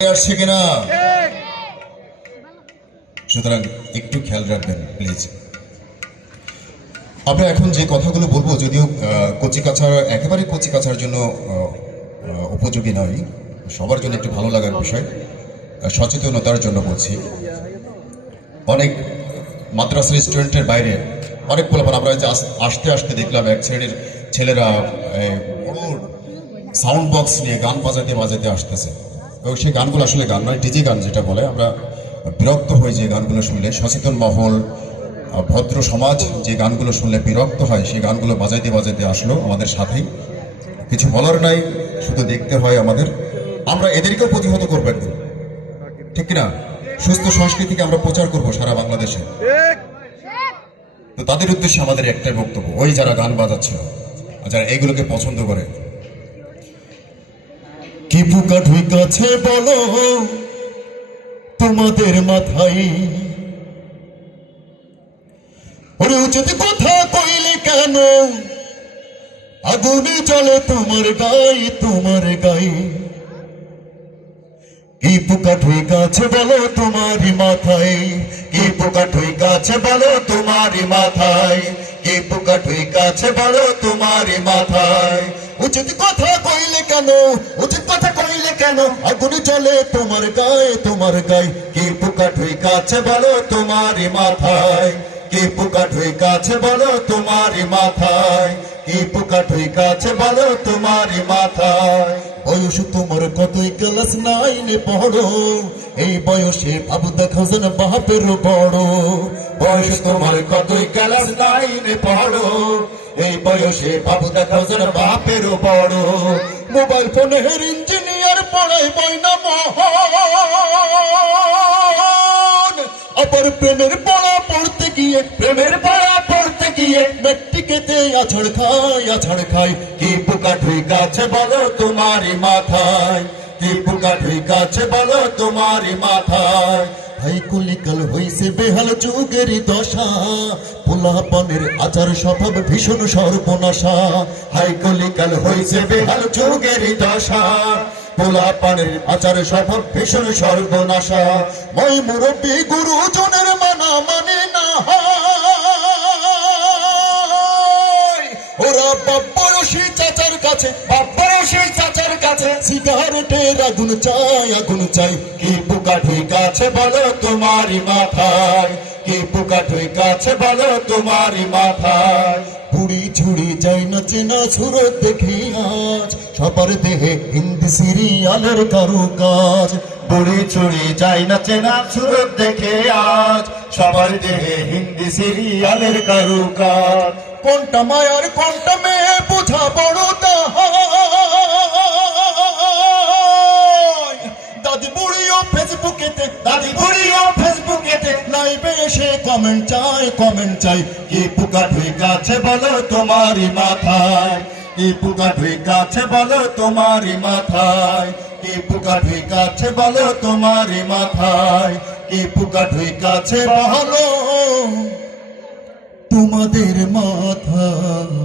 আসছে কিনা, সুতরাং একটু খেয়াল রাখবেন প্লিজ। আমরা এখন যে কথাগুলো বলবো, যদিও কচিকাঁচার একেবারে কচিকাঁচার জন্য উপযোগী নয়, সবার জন্য একটু ভালো লাগার বিষয়, সচেতনতার জন্য বলছি। অনেক মাদ্রাসা রেস্টুরেন্টের বাইরে অনেক পোলাপান আমরা আসতে আসতে দেখলাম এক শ্রেণীর ছেলেরা বড় সাউন্ড বক্স নিয়ে গান বাজাতে বাজাতে আসতেছে, এবং সেই গানগুলো আসলে গান নয়, ডিজে গান যেটা বলে। আমরা বিরক্ত হই যে গানগুলো শুনলে, সচেতন মহল ভদ্র সমাজ যে গানগুলো শুনলে বিরক্ত হয়, সেই গানগুলো বাজাইতে বাজাইতে আসলো আমাদের সাথেই। কিছু বলার নাই, শুধু দেখতে হয় আমাদের। আমরা এদেরকেও প্রতিহত করবো একদিন, ঠিক কিনা? সুস্থ সংস্কৃতিকে আমরা প্রচার করব সারা বাংলাদেশে। তো তাদের উদ্দেশ্যে আমাদের একটাই বক্তব্য, ওই যারা গান বাজাচ্ছিল, যারা এইগুলোকে পছন্দ করে, কি পোকা ঢুকাছে বলো তোমাদের মাথায়? ওরে উচিত কথা কইলে কেন আগুনে জ্বলে তোমার গায়ে, তোমার গায়ে? কি পোকা ঢুকাছে বলো তোমারই মাথায়? কি পোকা ঢুকাছে বলো তোমারই মাথায়? কি পোকা ঢুকাছে বলো তোমারই মাথায়? উচিত কথা কইলে কেন, উচিত কথা কইলে কেন আগুনে জ্বলে তোমার গায়ে, তোমার গায়ে? কি পোকা ঢুকাছে বলো তোমারই মাথায়? কি পোকা ঢুকাছে বলো তোমারই মাথায়? কি পোকা ঢুকাছে বলো তোমারই মাথায়? বয়স তোমার কতই, ক্লাস 9 পড়ো, এই বয়সে বাবু দেখো যেন বাপের বড়। বয়স তোমার কতই, ক্লাস 9 পড়ো, এই বয়সে বাবু দেখো যেন বাপের বড়। মোবাইল ফোনের ইঞ্জিনিয়ার পড়াই বইনা মহন, আবার প্রেমের পড়া পড়তে গিয়ে, প্রেমের পড়া পড়তে গিয়ে মেট্রিকেতে আছড় খায়, আছড় খায়। কি পোকা ঢুকাছে বলো তোমারই মাথায়? কি পোকা ঢুকাছে বলো তোমারই মাথায়? হাই কলিকাল হইছে বেহাল যুগের দশা, পোলাপানের আচার স্বভাব ভীষণ সর্বনাশা। হাই কলিকাল হইছে বেহাল যুগের দশা, পোলাপানের আচার স্বভাব ভীষণ সর্বনাশা। মই মুরব্বী গুরুজনের মানা মানে না, ওরা বাপ বয়সী চাচার কাছে, বাপ বয়সী চাচার কাছে সিগারেটের আগুন চাই, আগুন চাই। কি পোকা ঢুকাছে বলো তোমারই মাথায়? কি পোকা ঢুকাছে বলো তোমারই মাথায়? বুড়ি ছুড়ি যাই না চেনা সুরত দেখি আজ, সবার দেহে হিন্দি সিরিয়ালের কারুকাজ। বুড়ি ছুড়ি যাই না চেনা সুরত দেখে আজ, সবার দেহে হিন্দি সিরিয়ালের কারুকাজ। কোনটা মায়ার কোনটা মেয়ে বোঝা বড় দায়। দাদি বুড়িও ফেসবুকেতে, দাদি বুড়িও ফেসবুকেতে লাইভে এসে কমেন্ট চাই, কমেন্ট চাই। কি পোকা ঢুকাছে বলো তোমারই মাথায়? কি পোকা ঢুকাছে বলো তোমারই মাথায়? কি পোকা ঢুকাছে বলো তোমারই মাথায়? কি পোকা ঢুকাছে বলো তোমাদের মাথায়?